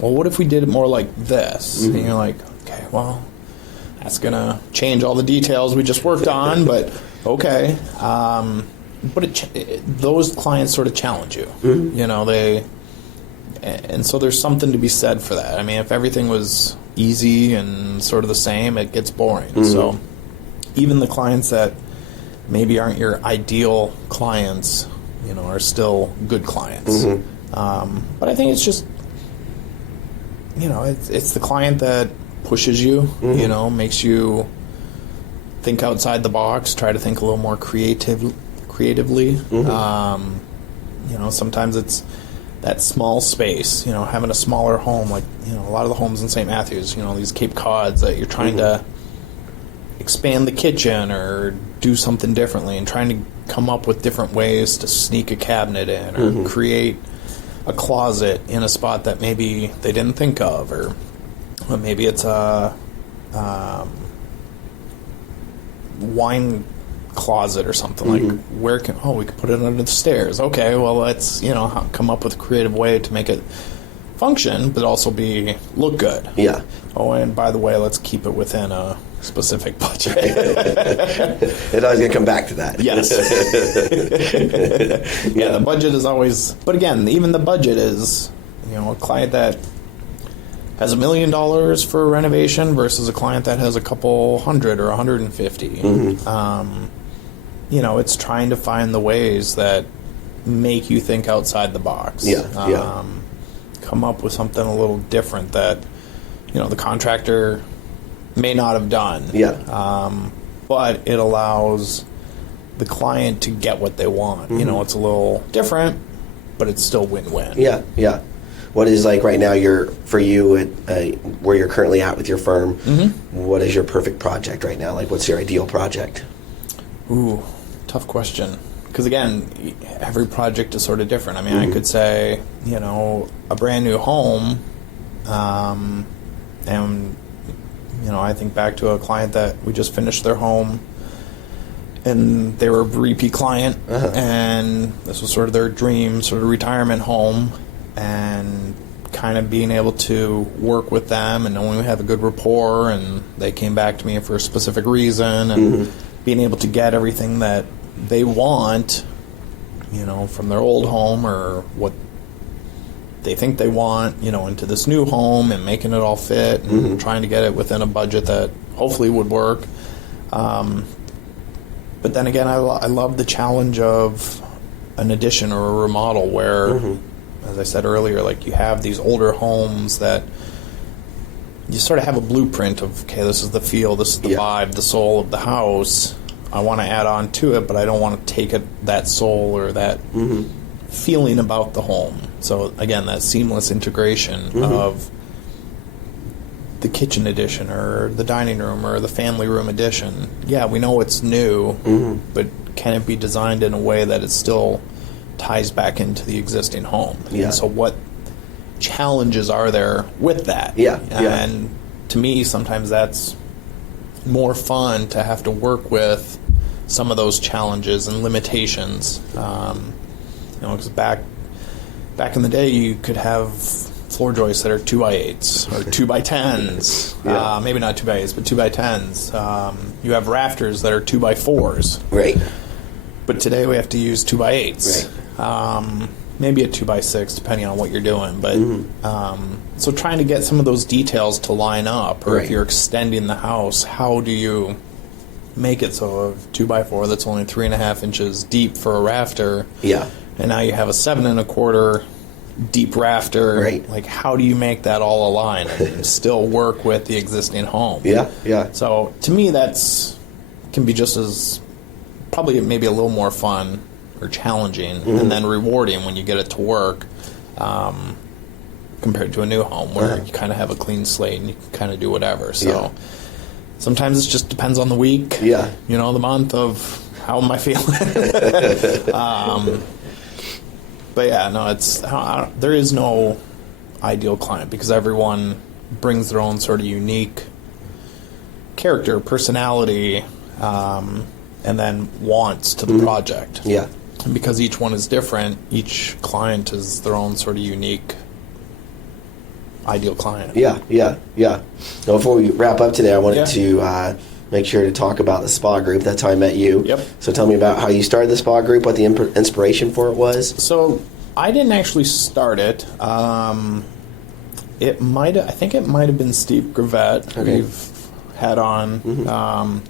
Well, what if we did it more like this? And you're like, okay, well, that's going to change all the details we just worked on, but okay. But those clients sort of challenge you. And so there's something to be said for that. I mean, if everything was easy and sort of the same, it gets boring. So even the clients that maybe aren't your ideal clients, are still good clients. But I think it's just, it's the client that pushes you, makes you think outside the box, try to think a little more creatively. Sometimes it's that small space, having a smaller home, like, a lot of the homes in St. Matthews, these Cape Cods that you're trying to expand the kitchen or do something differently and trying to come up with different ways to sneak a cabinet in or create a closet in a spot that maybe they didn't think of, or maybe it's a wine closet or something. Like, we could put it under the stairs. Okay, well, let's come up with a creative way to make it function but also look good. Oh, and by the way, let's keep it within a specific budget. It's always going to come back to that. Yes. The budget is always, but again, even the budget is, a client that has $1 million for a renovation versus a client that has a couple hundred or 150. It's trying to find the ways that make you think outside the box. Come up with something a little different that, the contractor may not have done. But it allows the client to get what they want. It's a little different, but it's still win-win. What is, like, right now for you where you're currently at with your firm, what is your perfect project right now? Like, what's your ideal project? Ooh, tough question. Because, again, every project is sort of different. I mean, I could say, a brand new home, and, I think back to a client that we just finished their home, and they were a repeat client, and this was sort of their dream, sort of retirement home, and kind of being able to work with them and knowing we have a good rapport, and they came back to me for a specific reason, and being able to get everything that they want, from their old home or what they think they want, into this new home, and making it all fit and trying to get it within a budget that hopefully would work. But then again, I love the challenge of an addition or a remodel where, as I said earlier, like, you have these older homes that you sort of have a blueprint of, okay, this is the feel, this is the vibe, the soul of the house. I want to add on to it, but I don't want to take that soul or that feeling about the home. So again, that seamless integration of the kitchen addition or the dining room or the family room addition. Yeah, we know it's new, but can it be designed in a way that it still ties back into the existing home? Yeah. And so what challenges are there with that? Yeah. And to me, sometimes that's more fun to have to work with some of those challenges and limitations. Because back in the day, you could have floor joists that are 2x8s or 2x10s. Maybe not 2x8s, but 2x10s. You have rafters that are 2x4s. Right. But today we have to use 2x8s. Right. Maybe a 2x6, depending on what you're doing. But so trying to get some of those details to line up, or if you're extending the house, how do you make it so a 2x4 that's only 3.5 inches deep for a rafter? Yeah. And now you have a 7.25 deep rafter. Right. Like, how do you make that all align and still work with the existing home? Yeah. So to me, can be just as probably maybe a little more fun or challenging and then rewarding when you get it to work, compared to a new home where you kind of have a clean slate and you can kind of do whatever. So sometimes it just depends on the week, the month of how am I feeling. But it's there is no ideal client because everyone brings their own sort of unique character, personality, and then wants to the project. Yeah. And because each one is different, each client is their own sort of unique ideal client. Yeah. Now, before we wrap up today, I wanted to make sure to talk about the spa group. That's how I met you. Yep. So tell me about how you started the spa group, what the inspiration for it was. So I didn't actually start it. I think it might have been Steve Gravett we've had on.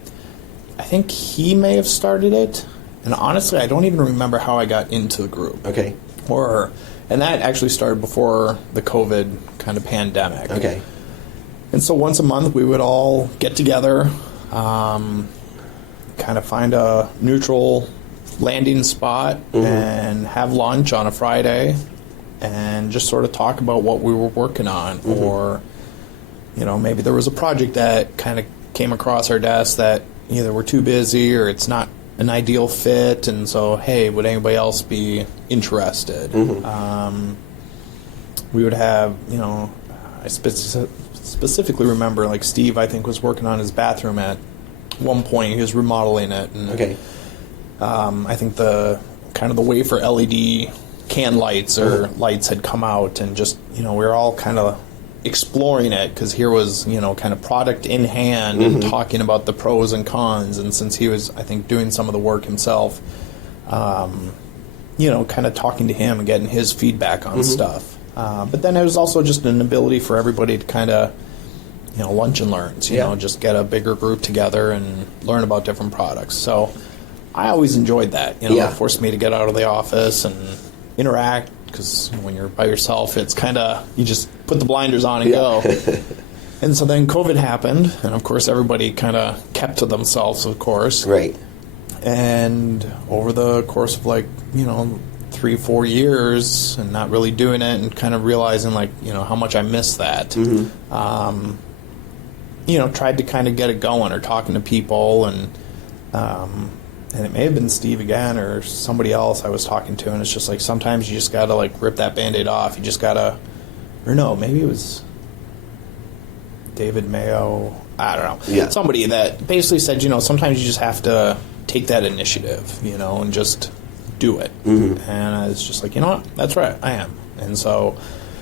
I think he may have started it. And honestly, I don't even remember how I got into the group. Okay. And that actually started before the COVID kind of pandemic. Okay. And so once a month we would all get together, kind of find a neutral landing spot and have lunch on a Friday and just sort of talk about what we were working on. Or, maybe there was a project that kind of came across our desk that either we're too busy or it's not an ideal fit, and so, hey, would anybody else be interested? We would have, I specifically remember, like, Steve, I think, was working on his bathroom at one point. He was remodeling it. And, I think the way for LED can lights or lights had come out, and just, we were all kind of exploring it because here was, kind of product in hand and talking about the pros and cons. And since he was, I think, doing some of the work himself, kind of talking to him and getting his feedback on stuff. But then it was also just an ability for everybody to kind of, lunch and learns, just get a bigger group together and learn about different products. So I always enjoyed that. It forced me to get out of the office and interact, because when you're by yourself, it's kind of, you just put the blinders on and go. And so then COVID happened, and of course everybody kind of kept to themselves, of course. Right. And over the course of 3-4 years and not really doing it and kind of realizing how much I missed that, tried to kind of get it going or talking to people, and it may have been Steve again or somebody else I was talking to, and it's just like sometimes you just got to rip that Band-Aid off. You just got to, or no, maybe it was David Mayo, I don't know. Yeah. Somebody that basically said, sometimes you just have to take that initiative, and just do it. And I was just like, you know what, that's right, I am. And so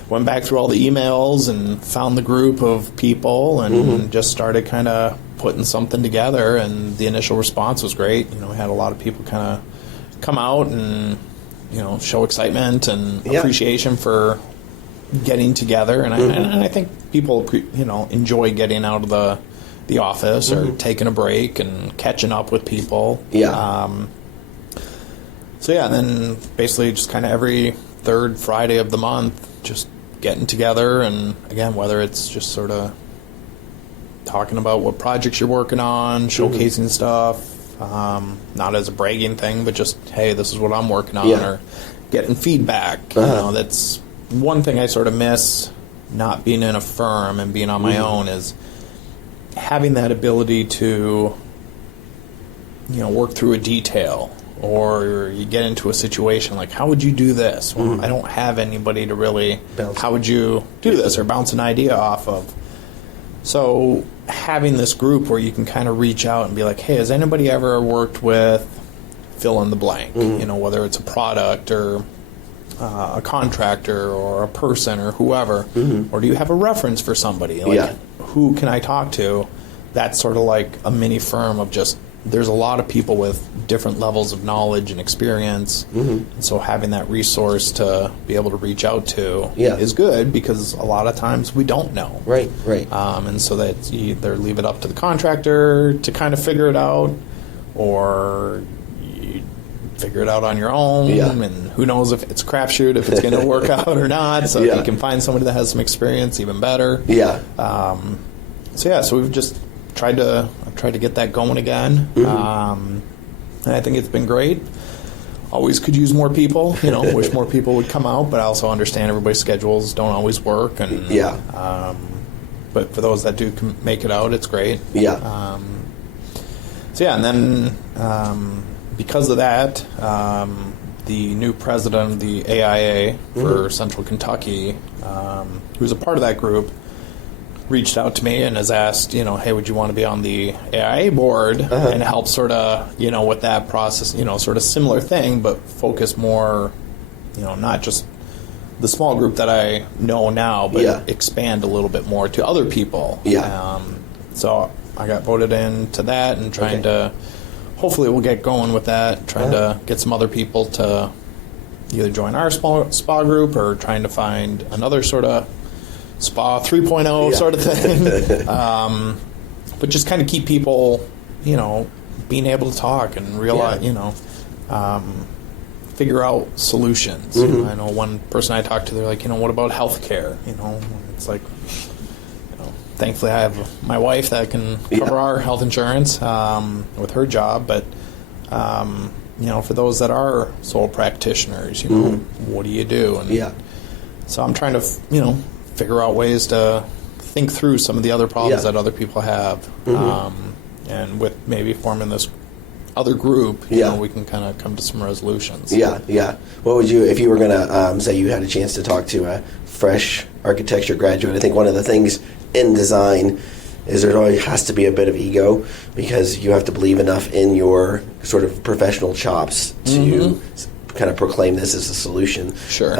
went back through all the emails and found the group of people and just started kind of putting something together, and the initial response was great. We had a lot of people kind of come out and, show excitement and appreciation for getting together. And I think people, enjoy getting out of the office or taking a break and catching up with people. So then basically just kind of every third Friday of the month, just getting together, and again, whether it's just sort of talking about what projects you're working on, showcasing stuff, not as a bragging thing, but just, hey, this is what I'm working on, or getting feedback. That's one thing I sort of miss not being in a firm and being on my own is having that ability to, work through a detail, or you get into a situation like, how would you do this? Well, I don't have anybody to really, how would you do this, or bounce an idea off of. So having this group where you can kind of reach out and be like, hey, has anybody ever worked with fill in the blank? Whether it's a product or a contractor or a person or whoever, or do you have a reference for somebody? Like, who can I talk to? That's sort of like a mini firm of just, there's a lot of people with different levels of knowledge and experience. And so having that resource to be able to reach out to is good, because a lot of times we don't know. Right. And so that you either leave it up to the contractor to kind of figure it out, or you figure it out on your own. And who knows if it's a crapshoot, if it's going to work out or not. So if you can find somebody that has some experience, even better. So we've just tried to get that going again. And I think it's been great. Always could use more people, wish more people would come out, but I also understand everybody's schedules don't always work. And but for those that do make it out, it's great. And then because of that, the new president of the AIA for Central Kentucky, who's a part of that group, reached out to me and has asked, hey, would you want to be on the AIA board and help sort of, with that process, sort of similar thing, but focus more, not just the small group that I know now, but expand a little bit more to other people. So I got voted into that and trying to, hopefully we'll get going with that, trying to get some other people to either join our spa group or trying to find another sort of spa 3.0 sort of thing. But just kind of keep people, being able to talk and realize, figure out solutions. I know one person I talked to, they're like, what about healthcare? It's like, thankfully I have my wife that can cover our health insurance with her job. But, for those that are sole practitioners, what do you do? And so I'm trying to, figure out ways to think through some of the other problems that other people have. And with maybe forming this other group, we can kind of come to some resolutions. What would you, if you were going to say you had a chance to talk to a fresh architecture graduate, I think one of the things in design is there always has to be a bit of ego, because you have to believe enough in your sort of professional chops to kind of proclaim this as a solution. Sure.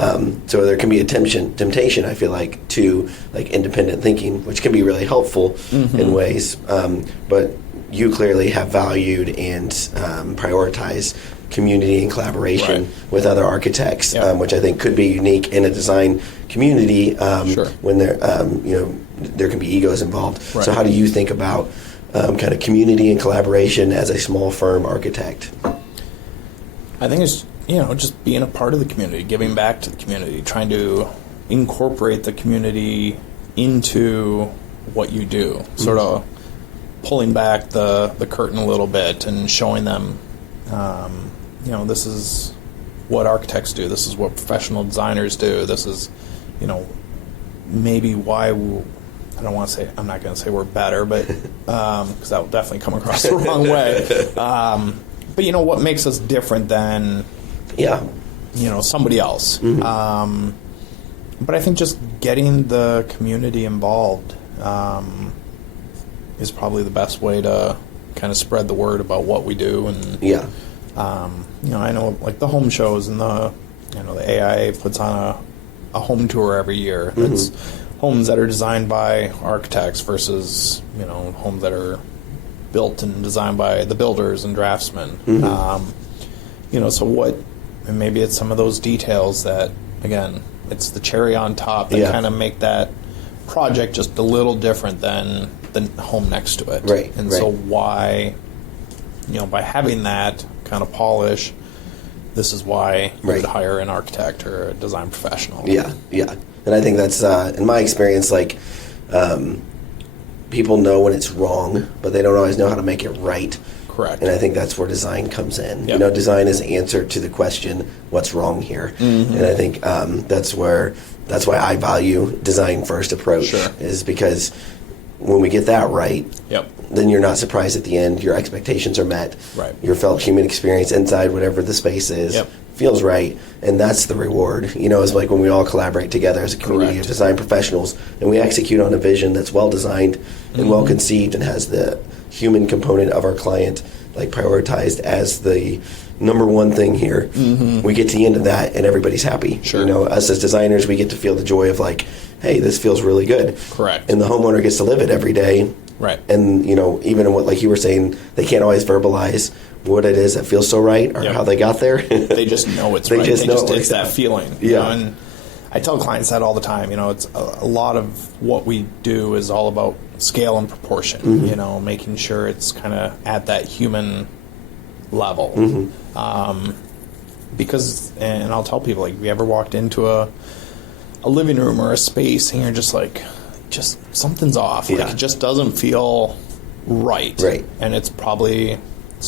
So there can be a temptation, I feel like, to like independent thinking, which can be really helpful in ways. But you clearly have valued and prioritized community and collaboration with other architects, which I think could be unique in a design community when there can be egos involved. So how do you think about kind of community and collaboration as a small firm architect? I think it's, just being a part of the community, giving back to the community, trying to incorporate the community into what you do, sort of pulling back the curtain a little bit and showing them, this is what architects do, this is what professional designers do, this is, maybe why I don't want to say, I'm not going to say we're better, but because that will definitely come across the wrong way. But what makes us different than somebody else. But I think just getting the community involved is probably the best way to kind of spread the word about what we do. And I know like the home shows and the AIA puts on a home tour every year. That's homes that are designed by architects versus homes that are built and designed by the builders and draftsmen. So what, and maybe it's some of those details that, again, it's the cherry on top that kind of make that project just a little different than the home next to it. So why, by having that kind of polish, this is why you would hire an architect or a design professional. And I think that's, in my experience, like, people know when it's wrong, but they don't always know how to make it right. Correct. And I think that's where design comes in. Yep. You know, design is the answer to the question, what's wrong here? Mm-hmm. And I think that's why I value design first approach, Sure. is because when we get that right, Yep. then you're not surprised at the end. Your expectations are met. Right. Your felt human experience inside whatever the space is Yep. feels right, and that's the reward. You know, it's like when we all collaborate together as a community Correct. of design professionals, and we execute on a vision that's well designed and well conceived, and has the human component of our client like prioritized as the number one thing here. We get to the end of that, and everybody's happy. Sure. You know, us as designers, we get to feel the joy of like, hey, this feels really good. Correct. And the homeowner gets to live it every day. Right. And, you know, even in what, like you were saying, they can't always verbalize what it is that feels so right or Yep. how they got there. They just know it's They right. just know it it's works that out. feeling. You Yeah. know, and I tell clients that all the time. You know, it's a lot of what we do is all about scale and proportion. Mm-hmm. You know, making sure it's kind of at that human level. Mm-hmm. Because, and I'll tell people, like, if you ever walked into a living room or a space and you're just like, just something's off. Yeah. Like, it just doesn't feel right. Right. And it's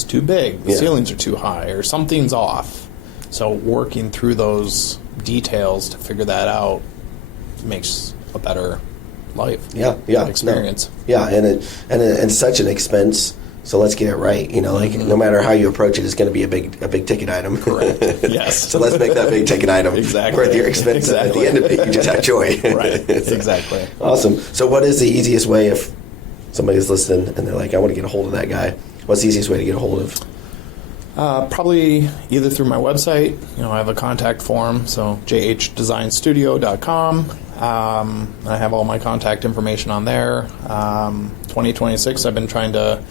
too big. The Yeah. ceilings are too high or something's off. So working through those details to figure that out makes a better life. Yeah, experience. No. Yeah, and such an expense. So let's get it right. You know, like no matter how you approach it, it's going to be a big ticket item. Correct. Yes. So let's make that big ticket item Exactly. worth your expense. At the Exactly. end of it, you just have joy. Right. Exactly. Awesome. So what is the easiest way if somebody's listening and they're like, I want to get a hold of that guy? What's the easiest way to get a hold of? Probably either through my website. You know, I have a contact form, so jhdesignstudio.com. I have all my contact information on there. 2026, I've been trying to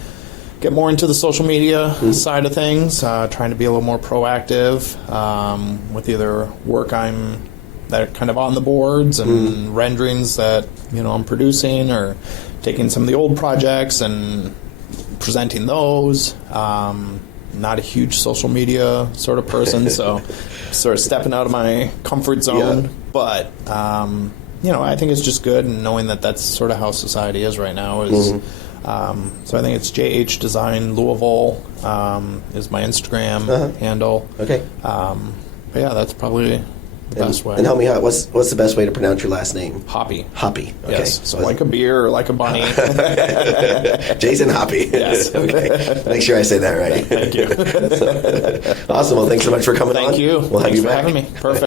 get more into the social media side of things, trying to be a little more proactive with either work that are kind of on the boards and renderings that, you know, I'm producing, or taking some of the old projects and presenting those. Not a huge social media sort of person, so sort of stepping out of my comfort zone. Yeah. But, you know, I think it's just good, and knowing that that's sort of how society is right now is... so I think it's JH Design Louisville is my Instagram handle. Okay. But yeah, that's probably the best way. And help me out. What's the best way to pronounce your last name? Hoppe. Hoppe. Okay. Yes. So like a beer or like a bunny. Jason Hoppe. Yes. Okay. Make sure I say that right. Thank you. Awesome. Well, thanks so much for coming on. Thank you. We'll have Thanks you for back. having me. Perfect.